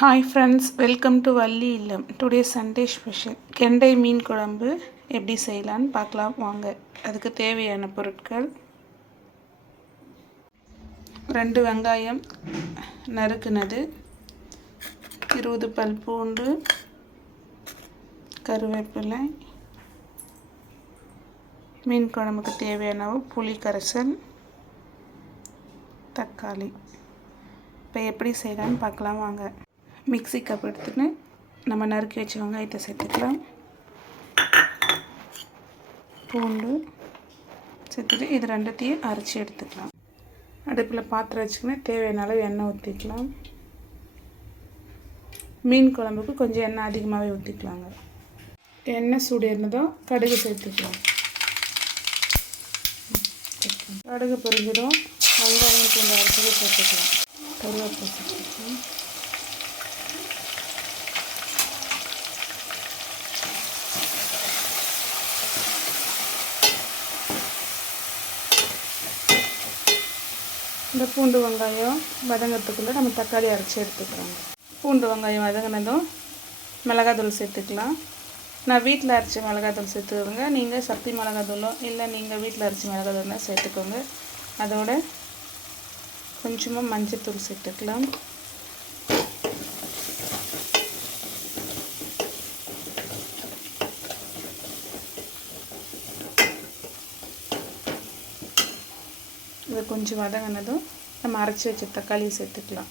Hi friends welcome to Valli Illam today Sunday special கெண்டை மீன் குழம்பு எப்படி செய்யலான்னு பார்க்கலாம். வாங்க அதுக்கு தேவையான பொருட்கள். ரெண்டு வெங்காயம் நறுக்குனது. இருபது பல் பூண்டு கருவேப்பிலை. மீன் குழம்புக்கு தேவையான புளி கரைசல் தக்காளி. இப்போ எப்படி செய்யலான்னு பார்க்கலாம். வாங்க. மிக்சி கப் எடுத்துன்னு நம்ம நறுக்கி வச்ச வெங்காயத்தை சேர்த்துக்கலாம். பூண்டு சேர்த்துட்டு இது ரெண்டுத்தையும் அரைச்சி எடுத்துக்கலாம். அடுப்பில் பாத்திரம் வச்சுக்கின்னு தேவையான அளவு எண்ணெய் ஊற்றிக்கலாம் மீன் குழம்புக்கு கொஞ்சம் எண்ணெய் அதிகமாகவே ஊற்றிக்கலாங்க எண்ணெய் சூடு இருந்ததும் கடுகு சேர்த்துக்கலாம். கடுகு பொரிஞ்சிடும் வெங்காயம் பூண்டு அரைச்சதை சேர்த்துக்கலாம். கருவேப்பிலை சேர்த்துக்கலாம். இந்த பூண்டு வெங்காயம் வதங்கிறதுக்குள்ளே நம்ம தக்காளி அரைச்சி எடுத்துக்கிறோங்க பூண்டு வெங்காயம் வதங்கினதும் மிளகாத்தூள் சேர்த்துக்கலாம். நான் வீட்டில் அரைச்சி மிளகாத்தூள் சேர்த்துக்கோங்க. நீங்கள் சக்தி மிளகாத்தூளோ இல்லை நீங்கள் வீட்டில் அரைச்சி மிளகாத்தூள் தான் சேர்த்துக்கோங்க. அதோட கொஞ்சமாக மஞ்சள் தூள் சேர்த்துக்கலாம். இது கொஞ்சம் வதங்கினதும் நம்ம அரைச்சி வச்ச தக்காளியை சேர்த்துக்கலாம்.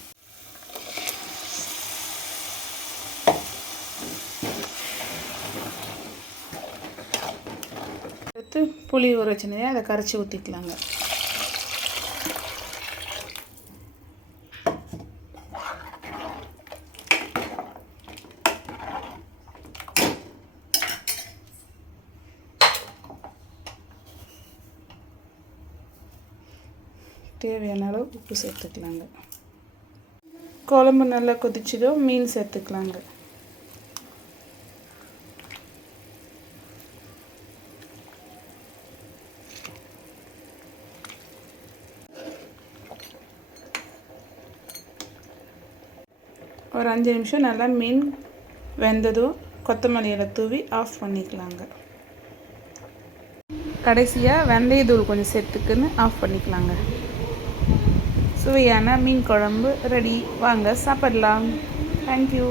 எடுத்து புளி உரைச்சினதே அதை கரைச்சி ஊற்றிக்கலாங்க தேவையான அளவு உப்பு சேர்த்துக்கலாங்க. குழம்பு நல்லா கொதிச்சதும் மீன் சேர்த்துக்கலாங்க. ஒரு அஞ்சு நிமிஷம் நல்லா மீன் வெந்ததும் கொத்தமல்லியில் தூவி ஆஃப் பண்ணிக்கலாங்க. கடைசியாக வெந்தயத்தூள் கொஞ்சம் சேர்த்துக்குன்னு ஆஃப் பண்ணிக்கலாங்க. சுவையான மீன் குழம்பு ரெடி வாங்க சாப்பிடலாம். தேங்க்யூ